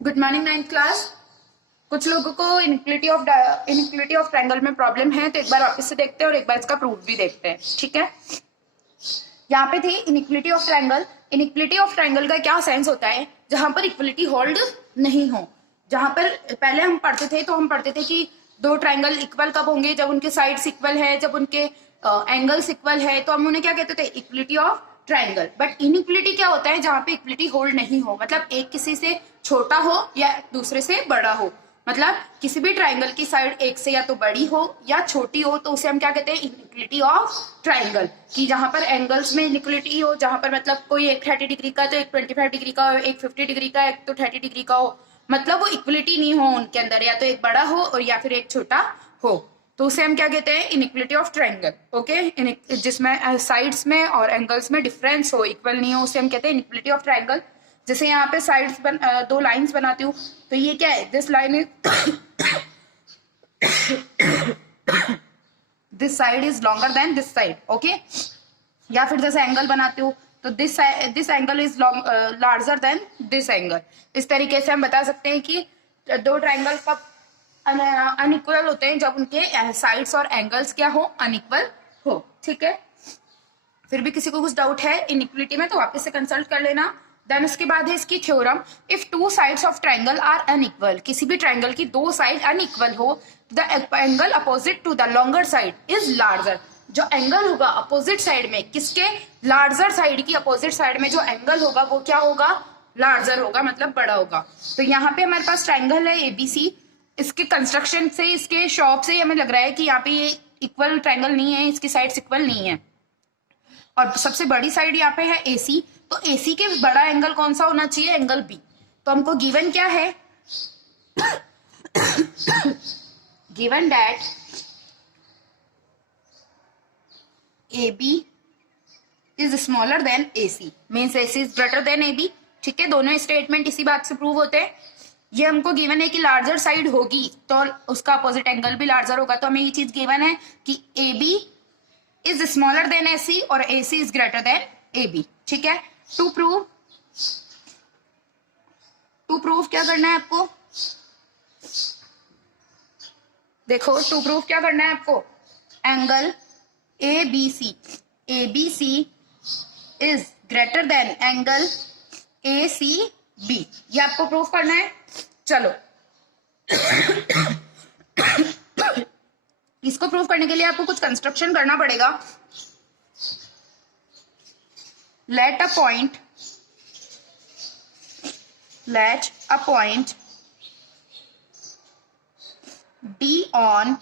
Good morning ninth class. कुछ लोगों को इनइक्वलिटी ऑफ ट्रायंगल में प्रॉब्लम है, तो एक बार वापस से देखते हैं और एक बार इसका प्रूफ भी देखते हैं। ठीक है, यहाँ पे थी inequality of triangle. Inequality of triangle का क्या सेंस होता है? जहां पर इक्वलिटी होल्ड नहीं हो। जहां पर पहले हम पढ़ते थे तो हम पढ़ते थे कि दो ट्रायंगल इक्वल कब होंगे? जब उनके साइड्स इक्वल है, जब उनके एंगल्स इक्वल है, तो हम उन्हें क्या कहते थे? Equality of triangle. But inequality क्या होता है? जहां पे इक्वलिटी होल्ड नहीं हो, मतलब एक किसी से छोटा हो या दूसरे से बड़ा हो। मतलब किसी भी ट्राइंगल की साइड एक से या तो बड़ी हो या छोटी हो, तो उसे हम क्या कहते हैं? Inequality of triangle. कि जहां पर एंगल्स में इनइक्वलिटी हो, जहां पर मतलब कोई एक 30 डिग्री का तो एक 25 डिग्री का हो, एक 50 डिग्री का एक तो 30 डिग्री का हो, मतलब वो इक्वलिटी नहीं हो उनके अंदर, या तो एक बड़ा हो और या फिर एक छोटा हो, तो उसे हम क्या कहते हैं? Inequality of triangle. ओके, जिसमें साइड्स में और एंगल्स में डिफरेंस हो, इक्वल नहीं हो, उसे हम कहते हैं इनइक्वलिटी ऑफ ट्राइंगल। जैसे यहाँ पे साइड्स दो लाइंस बनाती हूँ, तो ये क्या है? This line is this side is longer than this side. Okay, या फिर जैसे एंगल बनाती हूँ तो this angle is larger than this angle. इस तरीके से हम बता सकते हैं कि दो ट्राइंगल कब अनइक्वल होते हैं? जब उनके साइड्स और एंगल्स क्या हो? अनइक्वल हो। ठीक है, फिर भी किसी को कुछ डाउट है इनइक्वलिटी में तो वापस से कंसल्ट कर लेना। देन उसके बाद है इसकी theorem. If two sides of triangle are unequal, किसी भी ट्राइंगल की दो साइड अनइक्वल हो, the angle opposite to the longer side is larger. जो एंगल होगा अपोजिट साइड में, किसके? लार्जर साइड की अपोजिट साइड में जो एंगल होगा वो क्या होगा? लार्जर होगा, मतलब बड़ा होगा। तो यहाँ पे हमारे पास ट्राइंगल है एबीसी। इसके कंस्ट्रक्शन से, इसके शॉप से हमें लग रहा है कि यहाँ पे ये इक्वल ट्राइंगल नहीं है, इसकी साइड्स इक्वल नहीं है। और सबसे बड़ी साइड यहाँ पे है एसी, तो एसी के बड़ा एंगल कौन सा होना चाहिए? Angle B. तो हमको गिवन क्या है? Given that A B is smaller than A C, means A C is greater than A B. ठीक है, दोनों स्टेटमेंट इसी बात से प्रूव होते हैं। ये हमको गिवन है कि लार्जर साइड होगी तो उसका अपोजिट एंगल भी लार्जर होगा, तो हमें ये चीज गिवन है कि A B is smaller than A C और A C is greater than A B. ठीक है, टू प्रूव क्या करना है आपको? देखो, टू प्रूव क्या करना है आपको? Angle A B C is greater than angle A C B, ये आपको प्रूव करना है। चलो इसको प्रूव करने के लिए आपको कुछ कंस्ट्रक्शन करना पड़ेगा। Let a point D on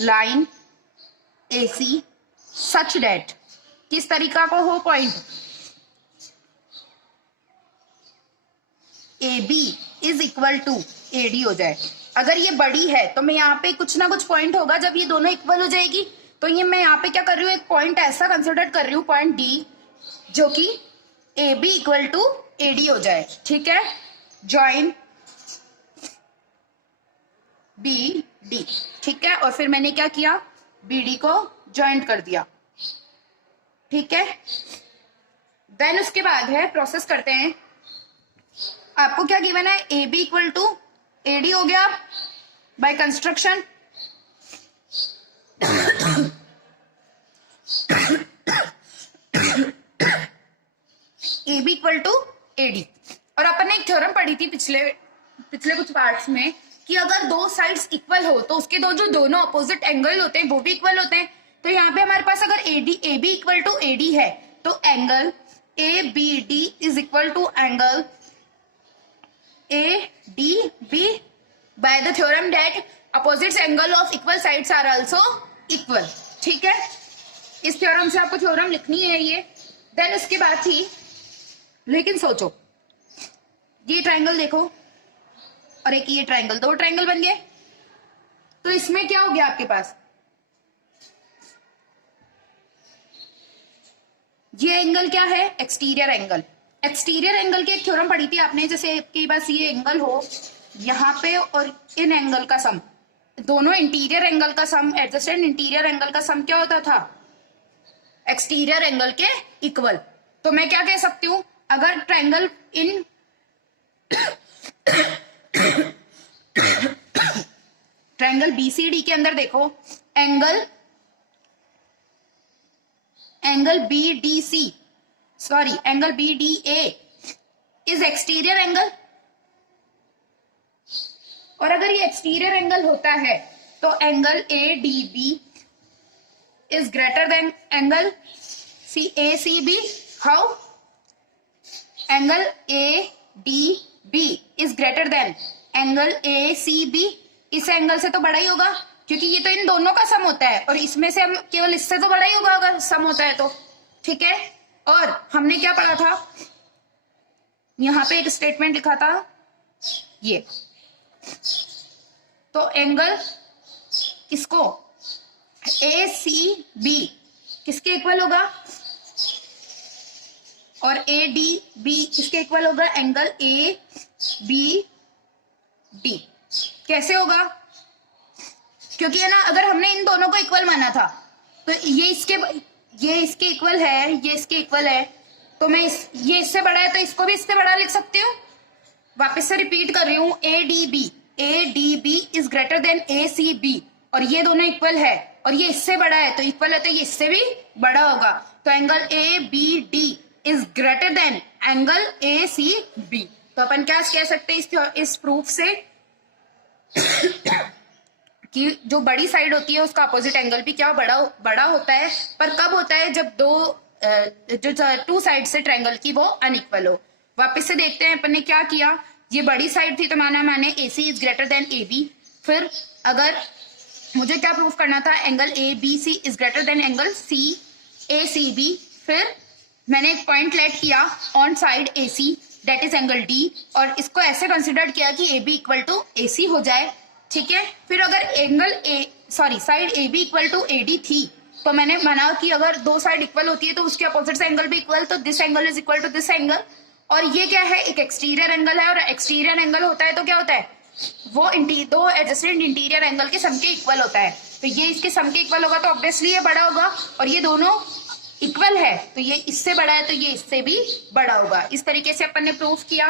line AC such that, किस तरीका को हो? Point AB is equal to AD हो जाए। अगर ये बड़ी है तो मैं यहाँ पे कुछ ना कुछ पॉइंट होगा जब ये दोनों इक्वल हो जाएगी, तो ये मैं यहाँ पे क्या कर रही हूँ? एक पॉइंट ऐसा कंसिडर कर रही हूँ, पॉइंट D, जो कि AB इक्वल टू AD हो जाए। ठीक है, ज्वाइन BD। ठीक है, और फिर मैंने क्या किया? BD को ज्वाइंट कर दिया। ठीक है, देन उसके बाद है, प्रोसेस करते हैं। आपको क्या गिवन है? A B equal to AD हो गया by construction. A B equal to AD। और अपन ने एक थ्योरम पढ़ी थी पिछले कुछ पार्ट्स में कि अगर दो साइड्स इक्वल हो तो उसके जो दोनों अपोजिट एंगल होते हैं वो भी इक्वल होते हैं। तो यहाँ पे हमारे पास अगर A B equal to AD है तो angle ABD is equal to angle ADB by the theorem that opposite angle of equal sides are also equal। ठीक है, इस थ्योरम से आपको थ्योरम लिखनी है ये। देन उसके बाद थी, लेकिन सोचो, ये ट्राइंगल देखो और एक ये ट्राइंगल, दो ट्राइंगल बन गए, तो इसमें क्या हो गया आपके पास? ये एंगल क्या है? Exterior angle. एक्सटीरियर एंगल की एक थ्योरम पढ़ी थी आपने, जैसे आपके पास ये एंगल हो यहाँ पे और इन एंगल का सम, दोनों इंटीरियर एंगल का सम, एडजेसेंट इंटीरियर एंगल का सम क्या होता था? एक्सटीरियर एंगल के इक्वल। तो मैं क्या कह सकती हूं? अगर ट्राइंगल इन ट्रायंगल बीसीडी के अंदर देखो, angle BDC, sorry angle BDA is exterior angle, और अगर ये एक्सटीरियर एंगल होता है तो angle ADB is greater than angle CACB. How? Angle ADB is greater than angle ACB, इस एंगल से तो बड़ा ही होगा, क्योंकि ये तो इन दोनों का सम होता है, और इसमें से हम केवल इससे तो बड़ा ही होगा अगर सम होता है तो, ठीक है। और हमने क्या पढ़ा था, यहां पे एक स्टेटमेंट लिखा था ये, तो एंगल किसको, ए सी बी किसके इक्वल होगा, और ए डी बी किसके इक्वल होगा, एंगल ए बी डी। कैसे होगा? क्योंकि है ना, अगर हमने इन दोनों को इक्वल माना था तो ये इसके इक्वल है, ये इसके इक्वल है, तो मैं ये इससे बड़ा है तो इसको भी इससे बड़ा लिख सकती हूँ। वापस से रिपीट कर रही हूँ, A D B is greater than A C B, और ये दोनों इक्वल है और ये इससे बड़ा है तो इक्वल है, तो ये इससे भी बड़ा होगा, तो angle A B D is greater than angle A C B. तो अपन क्या कह सकते हैं इस प्रूफ से कि जो बड़ी साइड होती है उसका अपोजिट एंगल भी क्या बड़ा होता है, पर कब होता है, जब टू साइड से ट्रायंगल की वो अनइक्वल हो। वापस से देखते हैं अपन ने क्या किया, ये बड़ी साइड थी तो मैंने A C is greater than A B, फिर अगर मुझे क्या प्रूफ करना था, angle A B C is greater than angle C A C B, फिर मैंने एक पॉइंट लेट किया on side A C that is angle D, और इसको ऐसे कंसिडर किया कि A B equal to A C हो जाए, ठीक है। फिर अगर side A B equal to A D थी तो मैंने माना कि अगर दो साइड इक्वल होती है तो उसके अपोजिट से एंगल भी इक्वल, तो this angle is equal to this angle, और ये क्या है, एक एक्सटीरियर एंगल है, और एक्सटीरियर एंगल होता है तो क्या होता है, वो दो एडजेसेंट इंटीरियर एंगल के सम के इक्वल होता है, तो ये इसके सम के इक्वल होगा तो ऑब्वियसली ये बड़ा होगा, और ये दोनों इक्वल है तो ये इससे बड़ा है तो ये इससे भी बड़ा होगा। इस तरीके से अपन ने प्रूफ किया।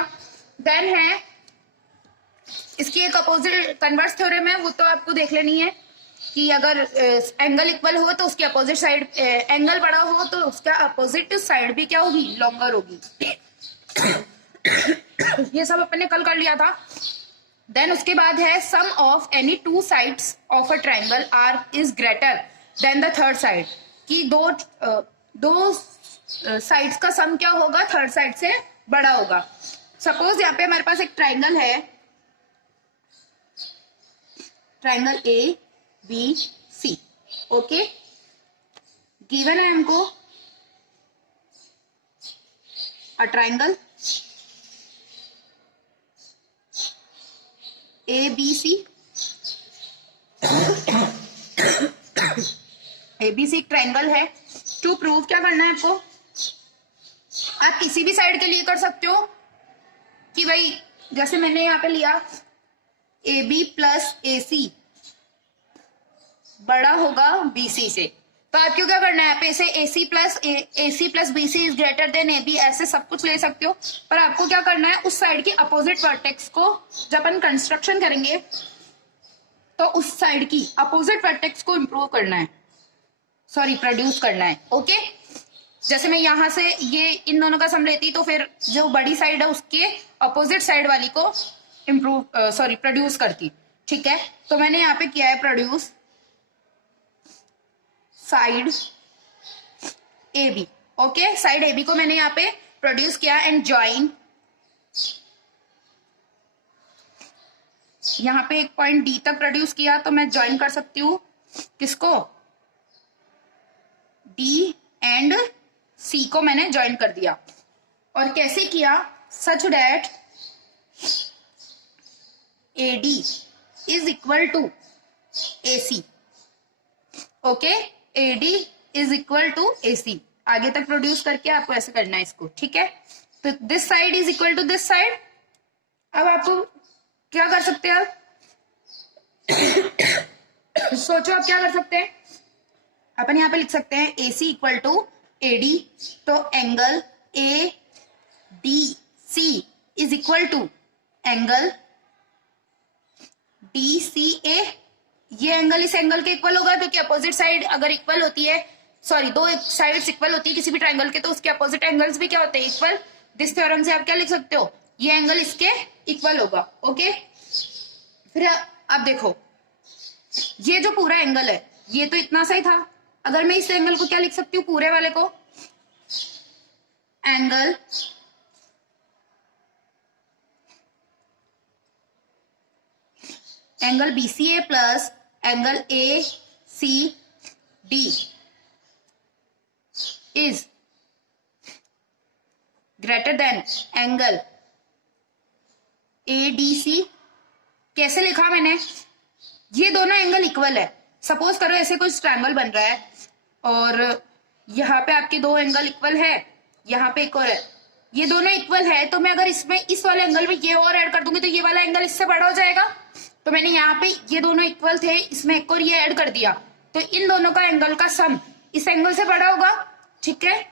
देन है इसकी एक अपोजिट कन्वर्स थ्योरम है, वो तो आपको देख लेनी है कि अगर एंगल इक्वल हो तो उसकी अपोजिट साइड, एंगल बड़ा हो तो उसका अपोजिट साइड भी क्या होगी, लॉन्गर होगी। ये सब अपन ने कल कर लिया था। देन उसके बाद है sum of any two sides of a triangle are is greater than the third side, कि दो साइड्स का सम क्या होगा, थर्ड साइड से बड़ा होगा। सपोज यहाँ पे हमारे पास एक ट्रायंगल है, triangle A B C, okay, given है हमको a triangle A B C, ABC एक ट्रायंगल है। टू प्रूव क्या करना है आपको, आप किसी भी साइड के लिए कर सकते हो कि भाई जैसे मैंने यहाँ पे लिया ए बी प्लस ए सी बड़ा होगा बीसी से, तो आपको क्या करना है, आप ऐसे A C plus B C is greater than A B ऐसे सब कुछ ले सकते हो, पर आपको क्या करना है, उस साइड के अपोजिट वर्टेक्स को जब अपन कंस्ट्रक्शन करेंगे तो उस साइड की अपोजिट वर्टेक्स को इंप्रूव करना है, प्रोड्यूस करना है, ओके। जैसे मैं यहां से ये इन दोनों का सम लेती तो फिर जो बड़ी साइड है उसके अपोजिट साइड वाली को प्रोड्यूस करती, ठीक है। तो मैंने यहाँ पे किया है produce side A B, okay, side A B को मैंने यहाँ पे प्रोड्यूस किया एंड ज्वाइन, यहाँ पे एक पॉइंट डी तक प्रोड्यूस किया, तो मैं ज्वाइन कर सकती हूँ किसको, डी एंड सी को मैंने ज्वाइन कर दिया। और कैसे किया, such that A D is equal to A C, okay, A D is equal to A C, आगे तक प्रोड्यूस करके आपको ऐसे करना है इसको, ठीक है। तो this side is equal to this side. अब आपको क्या कर सकते हैं, आप सोचो आप क्या कर सकते हैं, अपन यहाँ पे लिख सकते हैं A C equal to A D, तो angle A D C is equal to angle DCA, ये एंगल इस एंगल के इक्वल होगा क्योंकि अपोजिट साइड अगर इक्वल होती है, सॉरी दो साइड्स इक्वल होती है किसी भी ट्राइंगल के, तो उसके अपोजिट एंगल्स भी क्या होते हैं, इक्वल। दिस थ्योरम से आप क्या लिख सकते हो, ये एंगल इसके इक्वल होगा। ओके, फिर अब देखो ये जो पूरा एंगल है ये तो इतना सा ही था, अगर मैं इस एंगल को क्या लिख सकती हूँ, पूरे वाले को angle BCA plus angle ACD is greater than angle ADC। कैसे लिखा मैंने, ये दोनों एंगल इक्वल है। सपोज करो ऐसे कुछ ट्रायंगल बन रहा है और यहाँ पे आपके दो एंगल इक्वल है, यहाँ पे एक और है, ये दोनों इक्वल है, तो मैं अगर इसमें इस वाले एंगल में ये और ऐड कर दूंगी तो ये वाला एंगल इससे बड़ा हो जाएगा। तो मैंने यहाँ पे ये दोनों इक्वल थे, इसमें एक और ये ऐड कर दिया, तो इन दोनों का एंगल का सम इस एंगल से बड़ा होगा। ठीक है,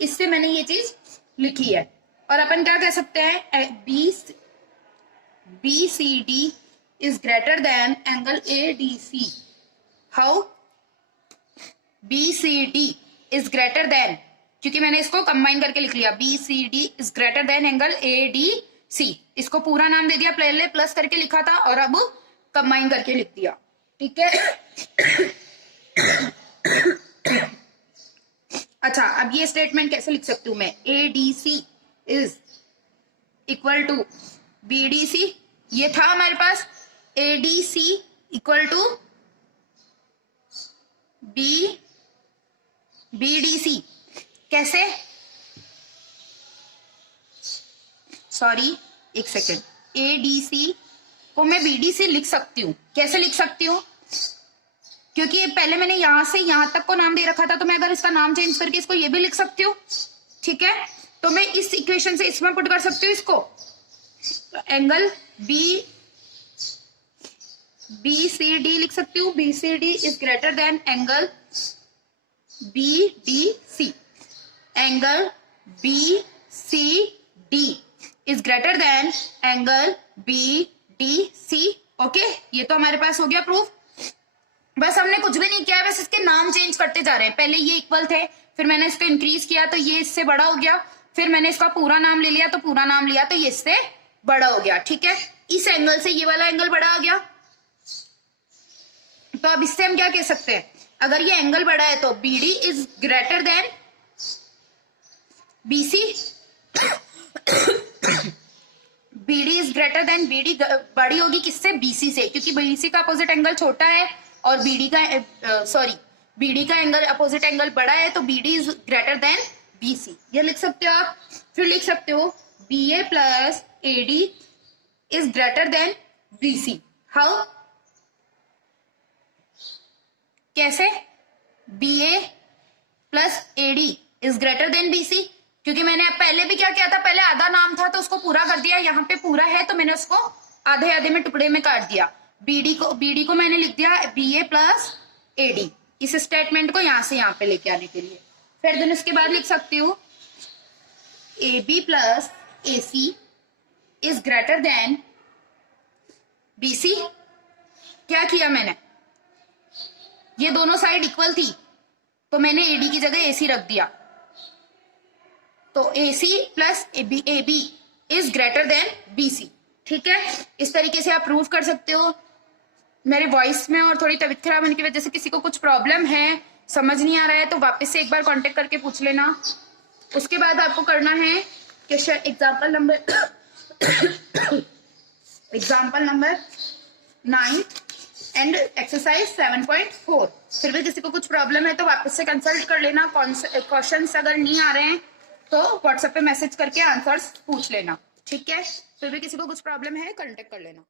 इससे मैंने ये चीज लिखी है। और अपन क्या कह सकते हैं, BCD is greater than angle ADC. How? BCD is greater than, क्योंकि मैंने इसको कंबाइन करके लिख लिया, BCD is greater than angle ADC। इसको पूरा नाम दे दिया, पहले प्लस करके लिखा था और अब कंबाइन करके लिख दिया। ठीक है। अच्छा, अब ये स्टेटमेंट कैसे लिख सकती हूं मैं, ADC is equal to BDC, ये था हमारे पास ADC इक्वल टू BDC। कैसे, सॉरी एक सेकेंड, ADC को मैं BDC लिख सकती हूँ। कैसे लिख सकती हूँ, क्योंकि पहले मैंने यहां से यहां तक को नाम दे रखा था, तो मैं अगर इसका नाम चेंज करके इसको ये भी लिख सकती हूँ। ठीक है, तो मैं इस इक्वेशन से इसमें पुट कर सकती हूँ इसको, एंगल BCD लिख सकती हूँ, BCD is greater than angle BDC। Angle BCD is greater than angle BDC। Okay, ये तो हमारे पास हो गया प्रूफ। बस हमने कुछ भी नहीं किया है, बस इसके नाम चेंज करते जा रहे हैं। पहले ये इक्वल थे, फिर मैंने इसको इंक्रीज किया तो ये इससे बड़ा हो गया, फिर मैंने इसका पूरा नाम ले लिया तो पूरा नाम लिया तो ये इससे बड़ा हो गया। ठीक है, इस एंगल से ये वाला एंगल बड़ा आ गया। तो अब इससे हम क्या कह सकते हैं, अगर ये एंगल बड़ा है तो BD is greater then BC। BD is greater then BD बड़ी होगी किससे, BC से, क्योंकि BC का अपोजिट एंगल छोटा है और BD का एंगल अपोजिट एंगल बड़ा है, तो BD is greater then BC। ये लिख सकते हो आप। फिर लिख सकते हो BA plus AD is greater then BC। How, कैसे, BA plus AD is greater then BC, क्योंकि मैंने पहले भी क्या किया था, पहले आधा नाम था तो उसको पूरा कर दिया, यहाँ पे पूरा है तो मैंने उसको आधे आधे में टुकड़े में काट दिया। BD को मैंने लिख दिया BA प्लस AD, इस स्टेटमेंट को यहां से यहां पे लेके आने के लिए। फिर दिन उसके बाद लिख सकती हूँ AB plus AC is greater then BC। क्या किया मैंने, ये दोनों साइड इक्वल थी तो मैंने AD की जगह AC रख दिया, तो AC plus AB is greater then BC। ठीक है, इस तरीके से आप प्रूव कर सकते हो। मेरे वॉइस में और थोड़ी तबीयत खराब होने की वजह से किसी को कुछ प्रॉब्लम है, समझ नहीं आ रहा है, तो वापस से एक बार कांटेक्ट करके पूछ लेना। उसके बाद आपको करना है question example number 9 and exercise 7.4। फिर भी किसी को कुछ प्रॉब्लम है तो वापस से कंसल्ट कर लेना। क्वेश्चंस अगर नहीं आ रहे हैं तो व्हाट्सएप पे मैसेज करके आंसर्स पूछ लेना। ठीक है, फिर भी किसी को कुछ प्रॉब्लम है कांटेक्ट कर लेना।